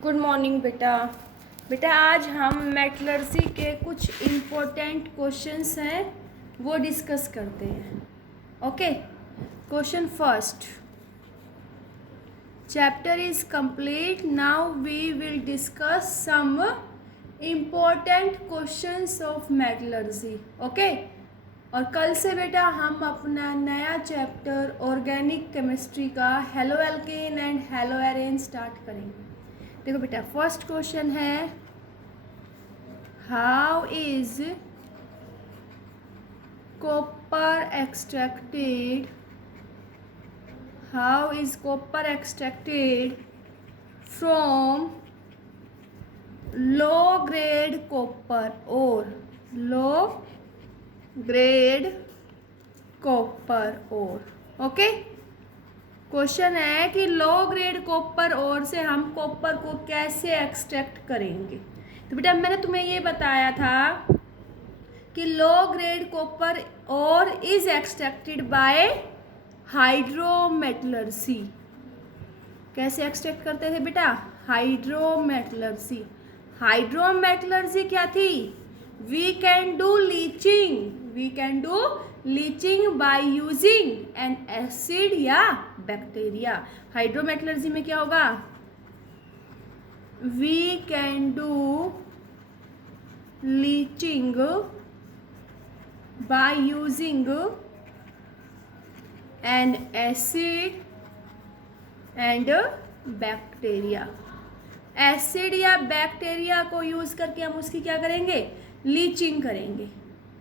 Good morning बेटा। बेटा आज हम मेटलर्जी के कुछ इम्पोर्टेंट क्वेश्चंस हैं वो डिस्कस करते हैं। Okay, question first, chapter is complete, now we will discuss some important questions of metallurgy. Okay, और कल से बेटा हम अपना नया चैप्टर ऑर्गेनिक केमिस्ट्री का haloalkane and haloarene start करेंगे। देखो बेटा, फर्स्ट क्वेश्चन है, how is copper extracted, how is copper extracted from low grade copper ore low grade copper ore. Okay, question है कि लो ग्रेड कॉपर और से हम कॉपर को कैसे एक्सट्रैक्ट करेंगे। तो बेटा मैंने तुम्हें ये बताया था कि low grade copper ore is extracted by hydrometallurgy. कैसे एक्सट्रैक्ट करते थे बेटा? हाइड्रोमेटलर्जी। हाइड्रोमेटलर्जी क्या थी? We can do leaching by using an acid या बैक्टीरिया। हाइड्रोमेटलर्जी में क्या होगा? We can do leaching by using an acid and bacteria. Acid या बैक्टीरिया को यूज करके हम उसकी क्या करेंगे? लीचिंग करेंगे।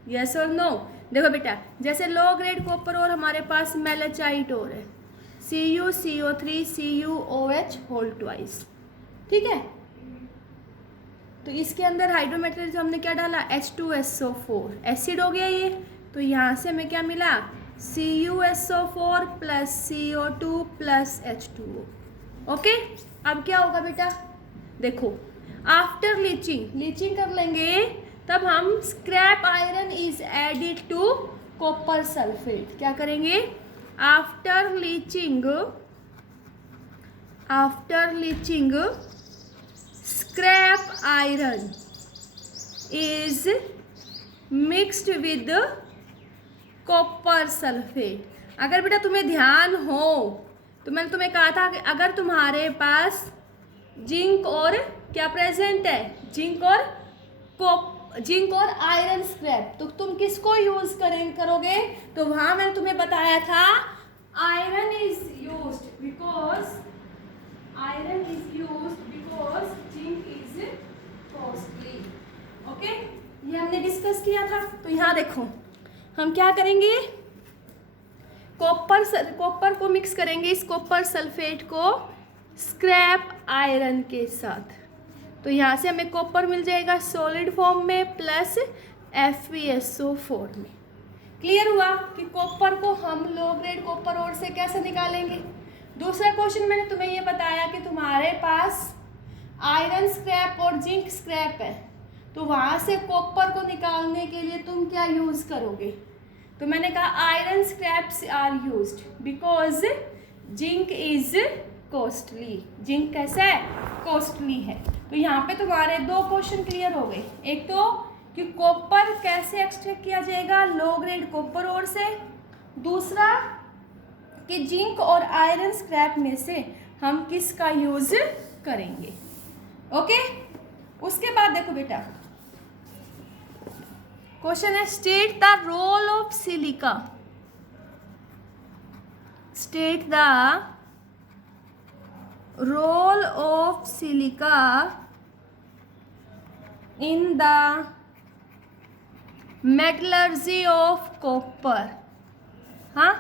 Yes or no? देखो बेटा, जैसे लो ग्रेड कॉपर और हमारे पास मेलेचाइट और है, CuCO3 CuOH होल ट्वाइस। ठीक है, तो इसके अंदर हाइड्रोमेटलर्जी हमने क्या डाला? H2SO4 एसिड हो गया ये। तो यहाँ से हमें क्या मिला? CuSO4 plus CO2 plus H2O। Okay, अब क्या होगा बेटा? देखो, आफ्टर लीचिंग कर लेंगे, तब हम scrap iron is added to copper sulphate. क्या करेंगे? After leaching scrap iron is mixed with copper sulphate. अगर बेटा तुम्हें ध्यान हो तो मैंने तुम्हें कहा था कि अगर तुम्हारे पास जिंक और क्या प्रेजेंट है, जिंक और आयरन स्क्रैप, तो तुम किसको यूज करोगे? तो वहां मैंने तुम्हें बताया था iron is used because zinc is costly. Okay, ये हमने डिस्कस किया था। तो यहाँ देखो, हम क्या करेंगे? कॉपर को मिक्स करेंगे, इस कॉपर सल्फेट को स्क्रैप आयरन के साथ। तो यहाँ से हमें कॉपर मिल जाएगा सॉलिड फॉर्म में प्लस FeSO4 में। क्लियर हुआ कि कॉपर को हम लो ग्रेड कॉपर और से कैसे निकालेंगे। दूसरा क्वेश्चन मैंने तुम्हें ये बताया कि तुम्हारे पास आयरन स्क्रैप और जिंक स्क्रैप है, तो वहाँ से कॉपर को निकालने के लिए तुम क्या यूज करोगे? तो मैंने कहा iron scraps are used because zinc is costly. Zinc कैसा है? कॉस्टली है। तो यहाँ पे तुम्हारे दो क्वेश्चन क्लियर हो गए। एक तो कि कॉपर कैसे एक्सट्रैक्ट किया जाएगा लो ग्रेड कॉपर और से, दूसरा कि जिंक और आयरन स्क्रैप में से हम किसका यूज करेंगे। ओके, उसके बाद देखो बेटा, क्वेश्चन है, state the role of silica. State the role of silica in the metallurgy of copper। हाँ,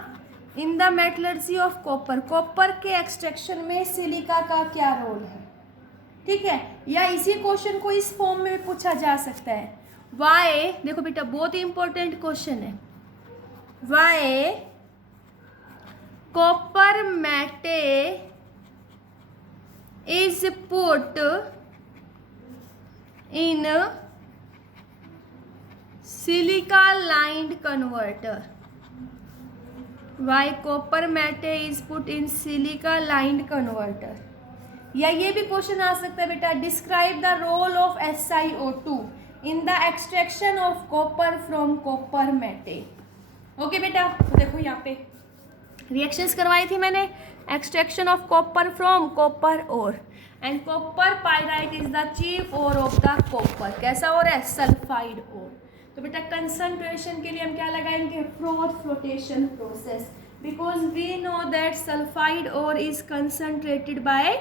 in the metallurgy of copper, copper के एक्सट्रैक्शन में सिलिका का क्या रोल है। ठीक है, या इसी क्वेश्चन को इस फॉर्म में पूछा जा सकता है। वाई, देखो बेटा बहुत ही इंपॉर्टेंट क्वेश्चन है, Y copper matte is put in silica lined converter। Why copper matte is put in silica lined converter? या ये भी क्वेश्चन आ सकता है बेटा, describe the role of SiO2 in the extraction of copper from copper matte. Okay बेटा, तो देखो यहाँ पे रिएक्शंस करवाई थी मैंने, extraction of copper from copper ore, and copper pyrite is the chief ore of the copper. कैसा ore है? Sulphide ore. तो बेटा कंसंट्रेशन के लिए हम क्या लगाएंगे? Froth flotation process, because we know that sulphide ore is concentrated by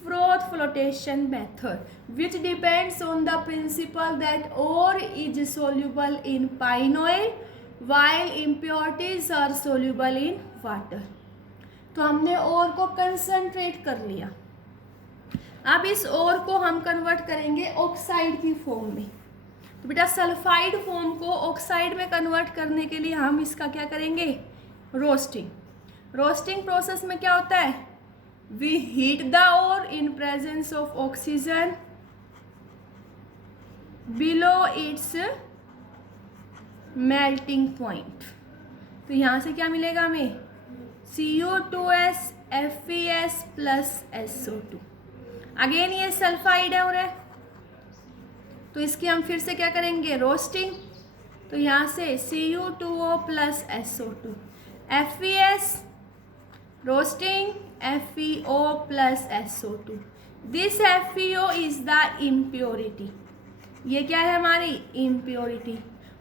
froth flotation method, which depends on the principle that ore is soluble in pine oil while impurities are soluble in water। तो हमने ओर को concentrate कर लिया, अब इस ओर को हम convert करेंगे ऑक्साइड की फॉर्म में। तो बेटा सल्फाइड फॉर्म को ऑक्साइड में कन्वर्ट करने के लिए हम इसका क्या करेंगे? रोस्टिंग। रोस्टिंग प्रोसेस में क्या होता है? We heat the ore in presence of oxygen below its melting point। तो यहाँ से क्या मिलेगा हमें? CO2S FeS plus SO2। Again ये सल्फाइड है और है, तो इसकी हम फिर से क्या करेंगे? रोस्टिंग। तो यहाँ से Cu2O plus SO2, FeS roasting, FeO plus SO2। This FeO is the impurity. ये क्या है? हमारी इम्प्योरिटी।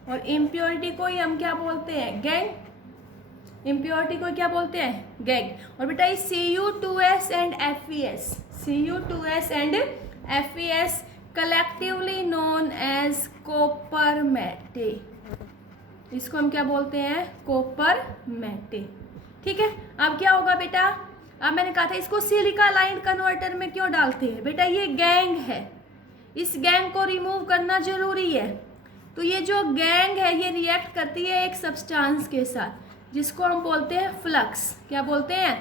और इम्प्योरिटी को ही हम क्या बोलते हैं? गैंग। इम्प्योरिटी को क्या बोलते हैं? गैंग। और बेटा ये Cu2S and FeS, Cu2S and FeS collectively known as copper matte. इसको हम क्या बोलते हैं? Copper matte. ठीक है, अब क्या होगा बेटा? अब मैंने कहा था इसको सिलिका लाइन कन्वर्टर में क्यों डालते हैं? बेटा ये गैंग है, इस गैंग को रिमूव करना जरूरी है। तो ये जो गैंग है ये रिएक्ट करती है एक सब्सटेंस के साथ जिसको हम बोलते हैं फ्लक्स। क्या बोलते हैं?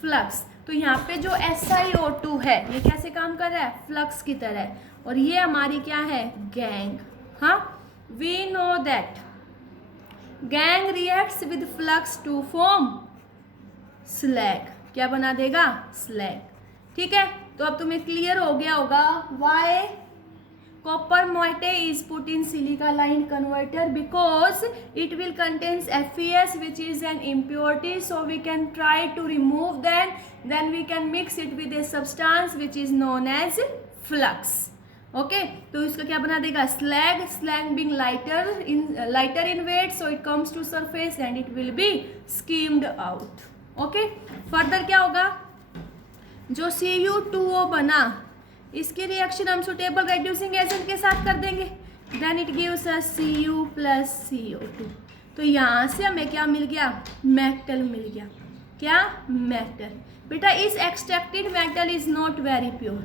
फ्लक्स। तो यहाँ पे जो SiO2 है ये कैसे काम कर रहा है? फ्लक्स की तरह। और ये हमारी क्या है? गैंग। हाँ, we know that gangue reacts with flux to form slag. क्या बना देगा? स्लैग। ठीक है, तो अब तुम्हें क्लियर हो गया होगा वाई कॉपर मोटे is put in silica line converter, because it will contains FeS which is an impurity, so we can try to remove then we can mix it with a substance which is known as flux। Okay, तो इसका क्या बना देगा? Slag. Slag being lighter in weight, so it comes to surface and it will be skimmed out। Okay, further क्या होगा? जो Cu2O बना इसकी रिएक्शन हम सुटेबल रेड्यूसिंग एजेंट के साथ कर देंगे, then it gives us Cu plus CO2। तो यहाँ से हमें क्या मिल गया? मेटल मिल गया। क्या? मेटल। बेटा इस extracted metal is not very pure,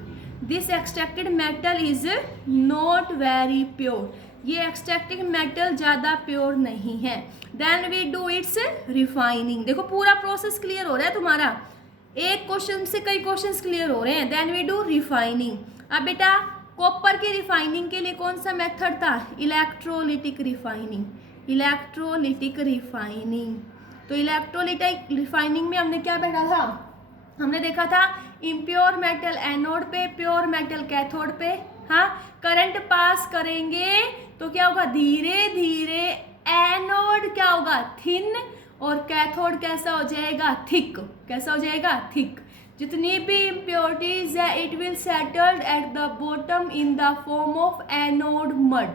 this extracted metal is not very pure. ये एक्सट्रैक्टेड मेटल ज़्यादा प्योर नहीं है। Then we do its refining. देखो पूरा प्रोसेस क्लियर हो रहा है तुम्हारा, एक क्वेश्चन से कई क्वेश्चंस क्लियर हो रहे हैं। Then we do refining. अब बेटा कॉपर की रिफाइनिंग के लिए कौन सा मेथड था? Electrolytic refining. Electrolytic refining. तो इलेक्ट्रोलिटिक रिफाइनिंग में हमने क्या पढ़ा था? हमने देखा था इम्प्योर मेटल एनोड पे, प्योर मेटल कैथोड पे। हाँ, करंट पास करेंगे तो क्या होगा? धीरे धीरे एनोड क्या होगा? थिन, और कैथोड कैसा हो जाएगा? थिक। कैसा हो जाएगा? थिक। जितनी भी इम्प्योरिटीज है it will settled at the bottom in the form of anode mud.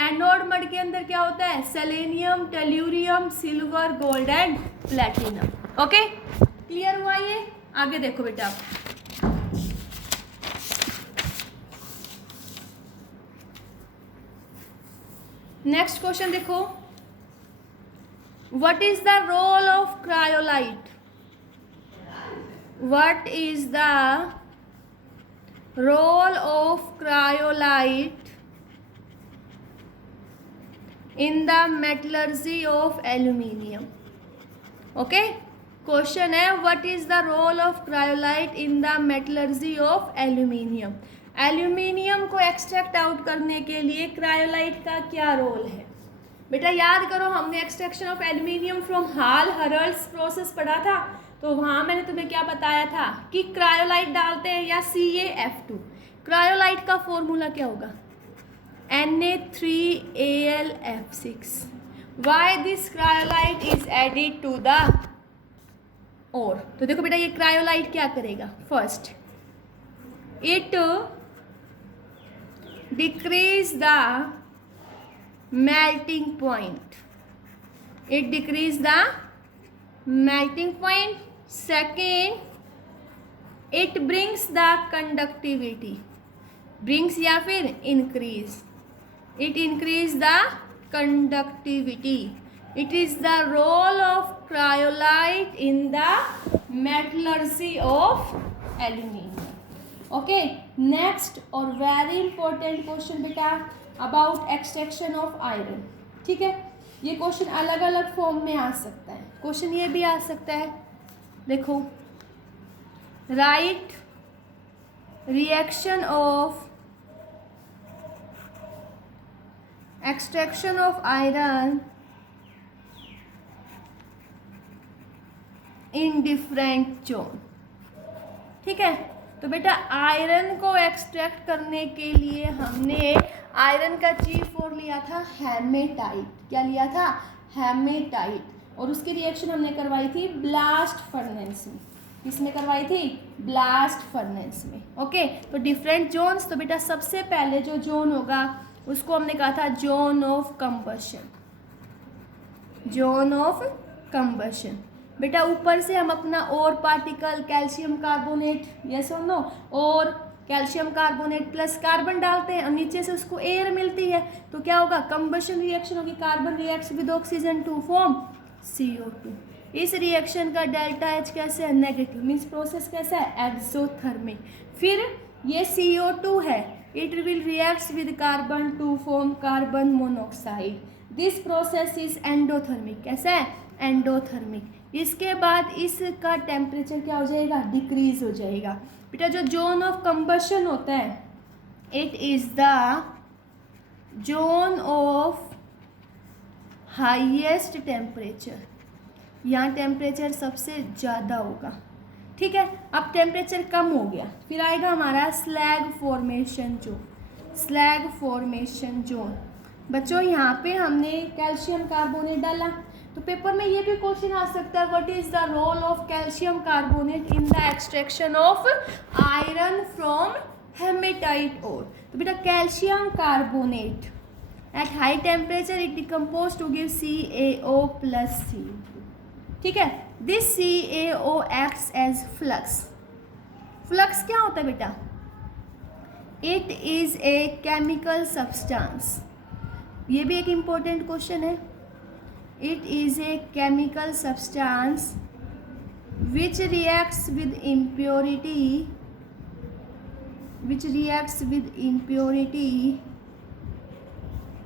Anode mud के अंदर क्या होता है? Selenium, tellurium, silver, gold and platinum. Okay, clear हुआ ये? आगे देखो बेटा, नेक्स्ट क्वेश्चन देखो, what is the role of cryolite? What is the role of cryolite in the metallurgy of aluminium? Okay, question है what is the role of cryolite in the metallurgy of aluminium? Aluminium को extract out करने के लिए cryolite का क्या role है? बेटा याद करो, हमने extraction of aluminium from Hall Heroult's process पढ़ा था। तो वहाँ मैंने तुम्हें क्या बताया था कि क्रायोलाइट डालते हैं या CaF2। क्रायोलाइट का फॉर्मूला क्या होगा? Na3Al(F6). Why this cryolite is added to the ore? तो देखो बेटा ये क्रायोलाइट क्या करेगा? First it decrease the melting point. It decrease the melting point. Second, it brings the conductivity. Brings या फिर increase. It increase the conductivity. It is the role of cryolite in the metallurgy of aluminium. Okay. Next और very important question बेटा about extraction of iron. ठीक है, ये question अलग अलग form में आ सकता है। क्वेश्चन ये भी आ सकता है, देखो, right reaction of extraction of iron in different zone. ठीक है, तो बेटा आयरन को एक्सट्रैक्ट करने के लिए हमने आयरन का G4 लिया था हेमेटाइट। क्या लिया था? हेमेटाइट। और उसकी रिएक्शन हमने करवाई थी ब्लास्ट फर्नेस में। किसमें करवाई थी? ब्लास्ट फर्नेस में। ओके, तो डिफरेंट जोन्स, तो बेटा सबसे पहले जो जोन होगा उसको हमने कहा था zone of combustion. Zone of combustion बेटा ऊपर से हम अपना और particle calcium carbonate, yes or no, और कैल्शियम कार्बोनेट प्लस कार्बन डालते हैं और नीचे से उसको एयर मिलती है, तो क्या होगा? कंबशन रिएक्शन होगी। Carbon reacts with oxygen to form CO2। इस रिएक्शन का डेल्टा H कैसे है? नेगेटिव। मीन्स प्रोसेस कैसा है? एक्सोथर्मिक। फिर ये CO2 है, it will reacts with carbon to form carbon monoxide. This process is endothermic. कैसा है? एंडोथर्मिक। इसके बाद इसका टेम्परेचर क्या हो जाएगा? डिक्रीज हो जाएगा। बेटा जो जोन ऑफ कंबशन होता है, it is the zone of highest temperature. यहाँ टेम्परेचर सबसे ज़्यादा होगा। ठीक है, अब टेम्परेचर कम हो गया, फिर आएगा हमारा slag formation zone. Slag formation zone बच्चों यहाँ पे हमने कैल्शियम कार्बोनेट डाला, तो पेपर में ये भी क्वेश्चन आ सकता है, what is the role of calcium carbonate in the extraction of iron from hematite ore. तो बेटा calcium carbonate at high temperature it decompose to give CaO plus CO2। ठीक है, this CaO acts as flux. Flux क्या होता है बेटा? It is a chemical substance. ये भी एक इम्पोर्टेंट क्वेश्चन है। It is a chemical substance which reacts with impurity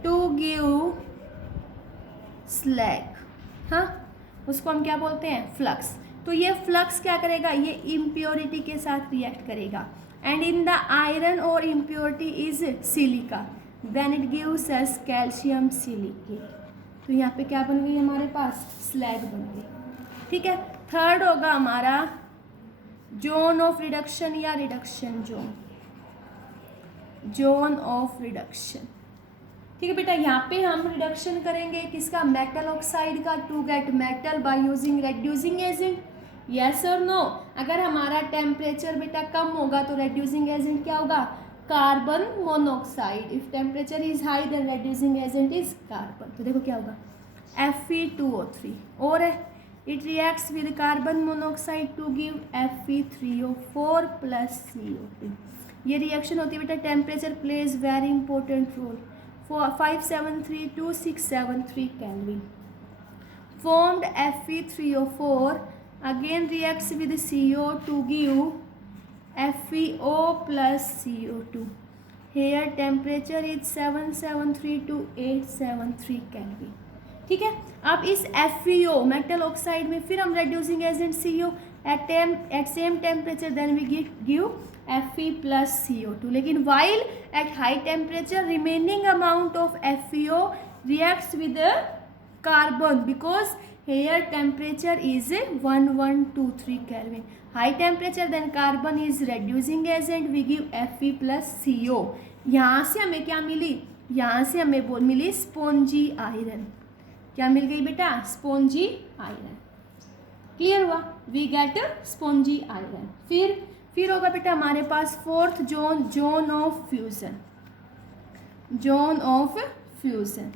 to give slag। हाँ, उसको हम क्या बोलते हैं? फ्लक्स। तो ये फ्लक्स क्या करेगा? ये इम्प्योरिटी के साथ रिएक्ट करेगा। And in the iron ore impurity is silica, then it gives us calcium silicate. तो यहाँ पे क्या बन गई हमारे पास? स्लैग बन गई। ठीक है, थर्ड होगा हमारा जोन ऑफ रिडक्शन या reduction zone. Zone of reduction. ठीक है बेटा, यहाँ पे हम रिडक्शन करेंगे किसका? मेटल ऑक्साइड का, to get metal by using reducing agent. Yes or no? अगर हमारा टेम्परेचर बेटा कम होगा तो रेड्यूसिंग एजेंट क्या होगा? Carbon monoxide. If temperature is high then reducing agent is carbon. तो देखो क्या होगा? Fe2O3 और it reacts with carbon monoxide to give Fe3O4 plus CO2। ये रिएक्शन होती है बेटा, temperature plays very important role. 573 to 673 Kelvin। Formed Fe3O4 again reacts with CO to give FeO plus CO2। Here temperature is 773 to 873 Kelvin। ठीक है, अब इस FeO metal oxide में फिर हम reducing agent CO at same temperature then we give Fe plus CO2। लेकिन while at high temperature remaining amount of FeO reacts with the carbon because here temperature is 1123 Kelvin. High temperature then carbon is reducing agent, we give Fe plus CO. यहाँ से हमें क्या मिली, यहाँ से हमें मिली spongy iron. क्या मिल गई बेटा, स्पॉन्जी आयरन. क्लियर हुआ, वी गेट स्पॉन्जी आयरन. फिर होगा बेटा हमारे पास fourth zone, zone of fusion. Zone of fusion,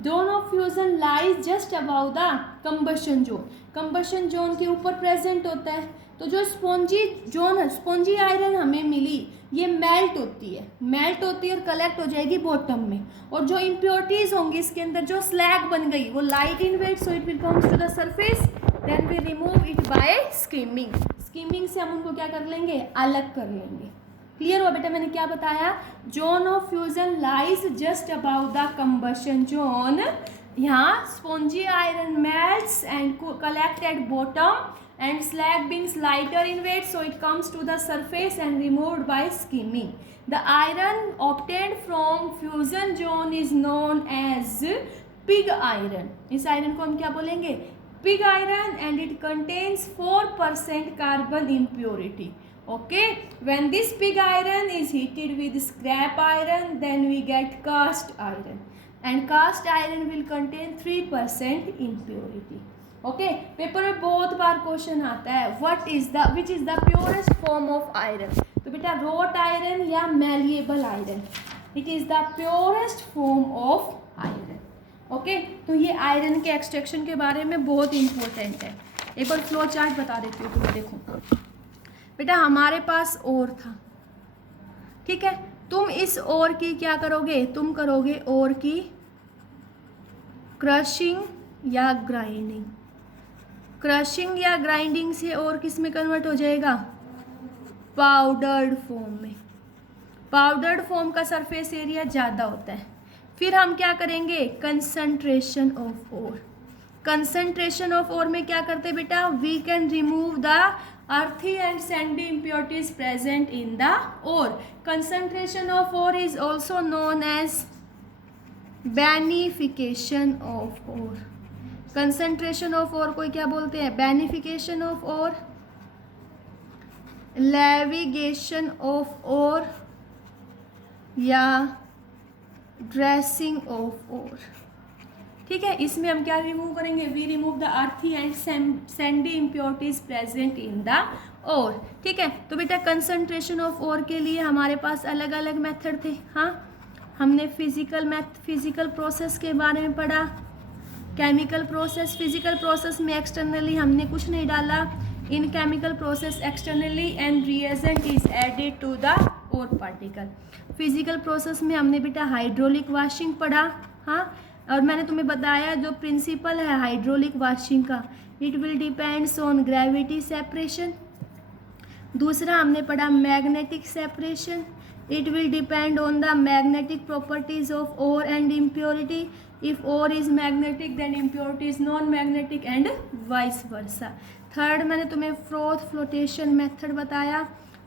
zone of fusion lies just about the combustion zone. Combustion zone के ऊपर प्रेजेंट होता है. तो जो स्पॉन्जी जोन, स्पॉन्जी आयरन हमें मिली, ये मेल्ट होती है और कलेक्ट हो जाएगी बॉटम में. और जो इम्प्योरिटीज होंगी इसके अंदर, जो स्लैग बन गई, वो light in weight, so it will comes to the surface. Then we remove it by skimming. Skimming से हम उनको क्या कर लेंगे, अलग कर लेंगे. क्लियर हुआ बेटा, मैंने क्या बताया, zone of fusion lies just about the combustion zone. यहाँ spongy iron melts and collect at bottom and slag being lighter in weight, so it comes to the surface and removed by skimming. The iron obtained from fusion zone is known as pig iron. इस iron को हम क्या बोलेंगे, pig iron, and it contains 4% carbon impurity. Okay, when this pig iron is heated with scrap iron, then we get cast iron, and cast iron will contain 3% impurity. Okay, paper में बहुत बार question आता है, what is the, which is the purest form of iron. तो बेटा road iron या malleable iron, it is the purest form of iron. Okay, तो ये iron के एक्सट्रैक्शन के बारे में बहुत इंपॉर्टेंट है. एक बार फ्लो चार्ट बता देती हूँ तुम्हें. देखो बेटा हमारे पास ओर था, ठीक है. तुम इस ओर की क्या करोगे, तुम करोगे ओर की क्रशिंग या ग्राइंडिंग. क्रशिंग या ग्राइंडिंग से और किस में कन्वर्ट हो जाएगा, पाउडर्ड फॉर्म में. पाउडर्ड फॉर्म का सरफेस एरिया ज़्यादा होता है. फिर हम क्या करेंगे, concentration of ore. Concentration of ore में क्या करते हैं बेटा, we can remove the earthy and sandy impurities present in the ore. Concentration of ore is also known as beneficiation of ore. Concentration of ore को क्या बोलते हैं, beneficiation of ore, levigation of ore या dressing of ore. ठीक है, इसमें हम क्या रिमूव करेंगे, we remove the earthy and sandy impurities present in the ore. ठीक है, तो बेटा कंसंट्रेशन ऑफ ओर के लिए हमारे पास अलग अलग मेथड थे. हाँ, हमने फिजिकल प्रोसेस के बारे में पढ़ा, केमिकल प्रोसेस. फिजिकल प्रोसेस में एक्सटर्नली हमने कुछ नहीं डाला. In chemical process externally and reagent is added to the ore particle. Physical process में हमने बेटा हाइड्रोलिक वॉशिंग पढ़ा. हाँ, और मैंने तुम्हें बताया जो प्रिंसिपल है हाइड्रोलिक वॉशिंग का, it will depends on gravity separation. दूसरा हमने पढ़ा magnetic separation, it will depend on the magnetic properties of ore and impurity. If ore is magnetic then impurity is non-magnetic and vice versa. Third मैंने तुम्हें froth flotation method बताया.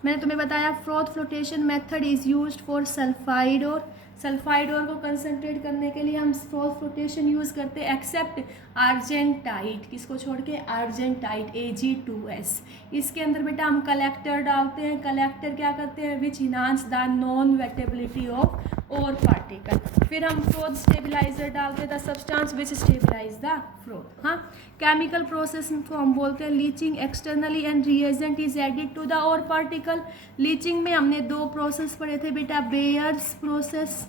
मैंने तुम्हें बताया froth flotation method is used for sulphide ore. Sulphide ore को concentrate करने के लिए हम फ्रोथ फ्लोटेशन यूज़ करते हैं, एक्सेप्ट आर्जेंटाइट. किसको छोड़ के, आर्जेंटाइट Ag2S. इसके अंदर बेटा हम कलेक्टर डालते हैं. कलेक्टर क्या करते हैं, which enhance the non wettability of ore particle. फिर हम फ्रोथ स्टेबिलाईजर डालते हैं, the substance which stabilise the froth. हाँ, केमिकल प्रोसेस को हम बोलते हैं leaching. Externally and reagent is added to the ore particle. Leaching में हमने दो प्रोसेस पढ़े थे बेटा, बेयर्स प्रोसेस.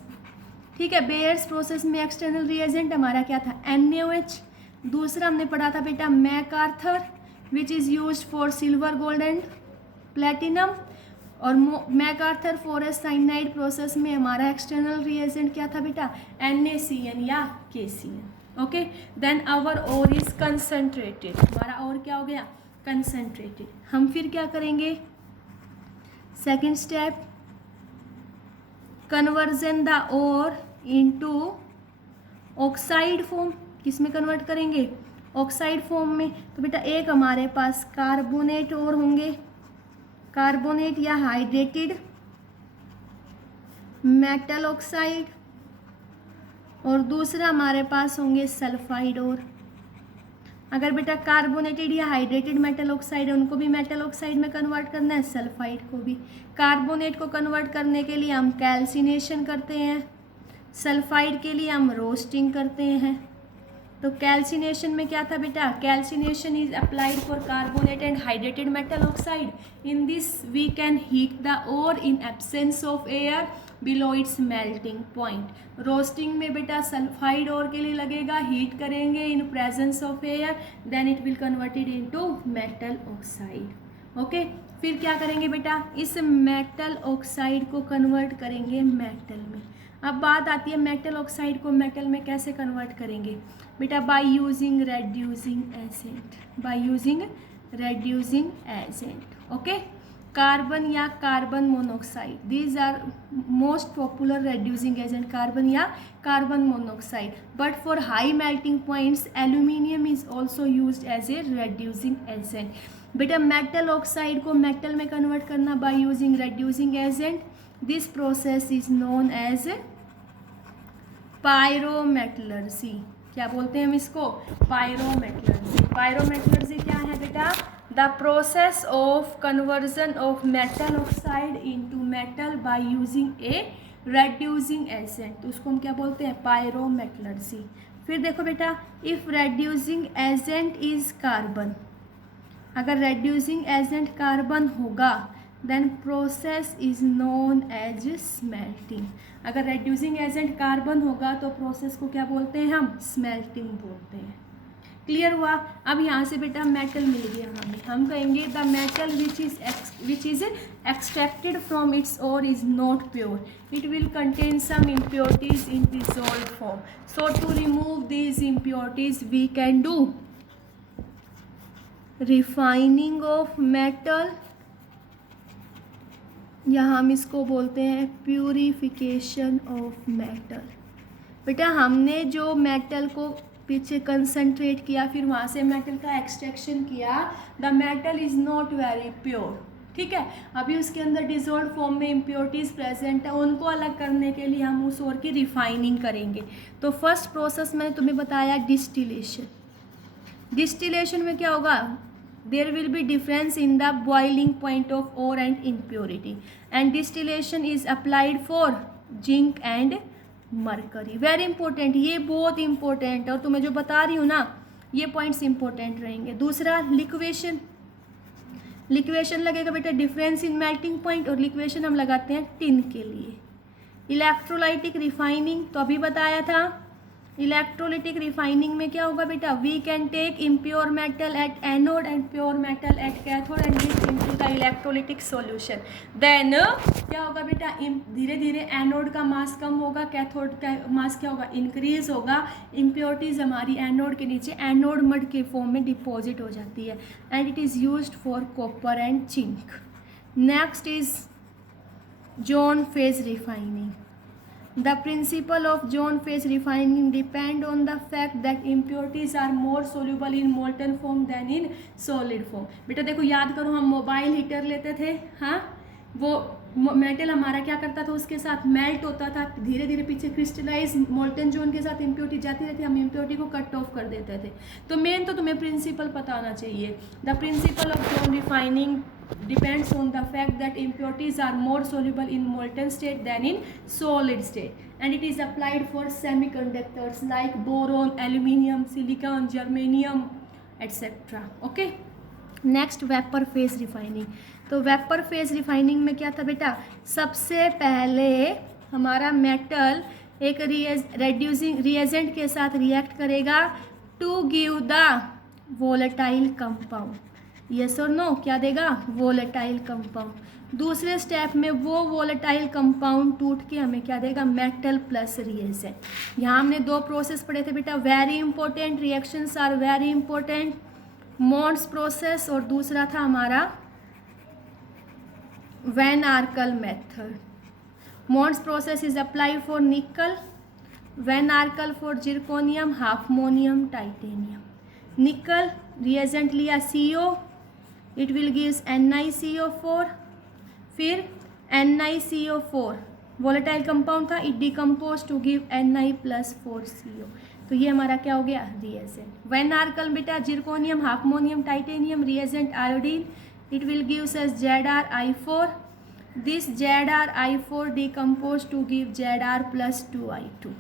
ठीक है, बेयर्स प्रोसेस में एक्सटर्नल रिएजेंट हमारा क्या था, NaOH. दूसरा हमने पढ़ा था बेटा MacArthur, which is used for silver, gold and platinum. और मैकआर्थर फॉरेस्ट साइनाइड प्रोसेस में हमारा एक्सटर्नल रिएजेंट क्या था बेटा, NaCN या KCN. Okay, then our ore is concentrated. हमारा और क्या हो गया, कंसनट्रेटेड. हम फिर क्या करेंगे, second step, conversion the ore into oxide form. किस में कन्वर्ट करेंगे, ऑक्साइड फॉर्म में. तो बेटा एक हमारे पास कार्बोनेट ओर होंगे, कार्बोनेट या हाइड्रेटेड मेटल ऑक्साइड, और दूसरा हमारे पास होंगे सल्फाइड ओर. अगर बेटा कार्बोनेटेड या हाइड्रेटेड मेटल ऑक्साइड है उनको भी मेटल ऑक्साइड में कन्वर्ट करना है, सल्फाइड को भी। कार्बोनेट को कन्वर्ट करने के लिए हम कैल्सिनेशन करते हैं, सल्फाइड के लिए हम रोस्टिंग करते हैं। तो कैल्सिनेशन में क्या था बेटा, calcination is applied for carbonate and hydrated metal oxide. In this we can heat the ore in absence of air below its melting point. Roasting में बेटा सल्फाइड ओर के लिए लगेगा, हीट करेंगे in presence of air, then it will converted into metal oxide. Okay, फिर क्या करेंगे बेटा, इस मेटल ऑक्साइड को कन्वर्ट करेंगे मेटल में। अब बात आती है मेटल ऑक्साइड को मेटल में कैसे कन्वर्ट करेंगे बेटा, by using reducing agent, by using reducing agent. Okay, carbon या carbon monoxide, these are most popular reducing agent, carbon या carbon monoxide. But for high melting points aluminium is also used as a reducing agent. बेटा metal oxide को metal में convert करना by using reducing agent, this process is known as pyrometallurgy. क्या बोलते हैं हम इसको, पायरोमेटलर्जी। पायरोमेटलर्जी क्या है बेटा, the process of conversion of metal oxide into metal by using A reducing agent, तो उसको हम क्या बोलते हैं, पायरोमेटलर्जी। फिर देखो बेटा, if reducing agent is carbon, अगर रेड्यूसिंग एजेंट कार्बन होगा then process is known as smelting. अगर रेड्यूसिंग एजेंट कार्बन होगा तो प्रोसेस को क्या बोलते हैं हम, स्मेल्टिंग बोलते हैं। क्लियर हुआ। अब यहाँ से बेटा मेटल मिल गया हमें, हम कहेंगे the metal which is extracted from its ore is not pure, it will contain some impurities in dissolved form, so to remove these impurities we can do refining of metal, या हम इसको बोलते हैं purification of metal. बेटा हमने जो metal को पीछे कंसंट्रेट किया, फिर वहाँ से मेटल का एक्सट्रैक्शन किया, the metal is not very pure, ठीक है। अभी उसके अंदर डिसॉल्व्ड फॉर्म में इम्प्योरिटीज़ प्रेजेंट है, उनको अलग करने के लिए हम उस ओर की रिफाइनिंग करेंगे। तो फर्स्ट प्रोसेस मैंने तुम्हें बताया डिस्टिलेशन। डिस्टिलेशन में क्या होगा, there will be difference in the boiling point of ore and impurity, and distillation is applied for zinc and mercury। Very important, ये बहुत इंपॉर्टेंट, और तुम्हें जो बता रही हूँ ना ये पॉइंट्स इंपॉर्टेंट रहेंगे। दूसरा लिक्वेशन, लिक्वेशन लगेगा बेटा डिफरेंस इन मेल्टिंग पॉइंट, और लिक्वेशन हम लगाते हैं टिन के लिए। इलेक्ट्रोलाइटिक रिफाइनिंग तो अभी बताया था। इलेक्ट्रोलिटिक रिफाइनिंग में क्या होगा बेटा, we can take impure metal at anode and pure metal at cathode and mix into the electrolytic solution. देन क्या होगा बेटा, धीरे धीरे एनोड का मास कम होगा, कैथोड का मास क्या होगा, इंक्रीज होगा। इम्प्योरिटीज हमारी एनोड के नीचे एनोड मड के फॉर्म में डिपॉजिट हो जाती है, and it is used for copper and zinc. Next is zone phase refining. The principle of zone phase refining depend on the fact that impurities are more soluble in molten form than in solid form। बेटा देखो याद करो, हम mobile heater लेते थे, हाँ वो metal हमारा क्या करता था, उसके साथ मेल्ट होता था, धीरे धीरे पीछे क्रिस्टलाइज मोल्टन जोन के साथ इम्प्योरिटी जाती रहती, हम इम्प्योरिटी को कट ऑफ कर देते थे। तो मेन तो तुम्हें प्रिंसिपल पता होना चाहिए। The principle of zone refining depends on the fact that impurities are more soluble in molten state than in solid state, and it is applied for semiconductors like boron, aluminium, silicon, germanium, etc. okay, next vapor phase refining। तो vapour phase refining में क्या था बेटा, सबसे पहले हमारा metal एक reducing reagent के साथ रिएक्ट करेगा to give the volatile compound. Yes or no, क्या देगा, वोलेटाइल कंपाउंड। दूसरे स्टेप में वो वोलेटाइल कंपाउंड टूट के हमें क्या देगा, मेटल प्लस रिएजेंट। यहाँ हमने दो प्रोसेस पढ़े थे बेटा, very important, reactions are very important, Mond's process, और दूसरा था हमारा van Arkel method. Mond's process is applied for nickel, van Arkel for zirconium, hafnium, titanium. Nickel reagent लिया CO, it will gives NiCO4, फिर NiCO4 volatile compound था, it decompose to give Ni+4CO। तो ये हमारा क्या हो गया, रिएजेंट। व्हेन आर्कल बेटा zirconium, hafnium, titanium, reagent iodine, it will gives us ZrI4. This ZrI4 decompose to give Zr plus 2I2.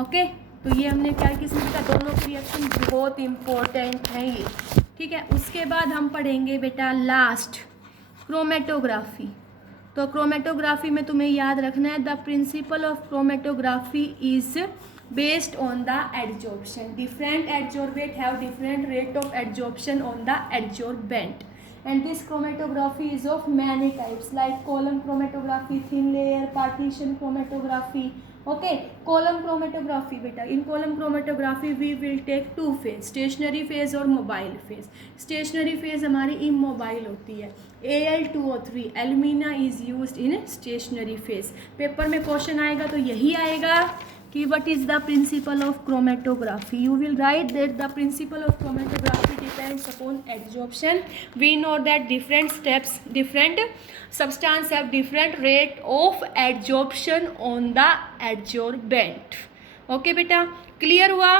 Okay, तो ये हमने क्या किस्म का, दोनों रिएक्शन बहुत इंपॉर्टेंट है ये, ठीक है। उसके बाद हम पढ़ेंगे बेटा लास्ट क्रोमेटोग्राफी। तो क्रोमेटोग्राफी में तुम्हें याद रखना है, the principle of chromatography is based on the adsorption. Different adsorbate have different rate of adsorption on the adsorbent, and this chromatography is of many types like column chromatography, thin layer, partition chromatography. Okay, column chromatography beta, in column chromatography we will take two phase, stationary phase और mobile phase. stationary phase हमारी immobile होती है, Al2O3 alumina is used in stationary phase. Paper में question आएगा तो यही आएगा कि what is the principle of chromatography. You will write that the principle of chromatography depends upon adsorption. We know that different steps, different substance have different rate of adsorption on the adsorbent. Okay बेटा, clear हुआ?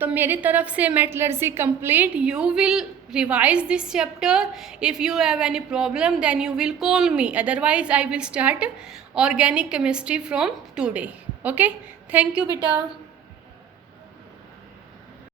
तो मेरी तरफ से metallurgy complete. You will revise this chapter. If you have any problem then you will call me, otherwise I will start organic chemistry from today. Okay, thank you बेटा.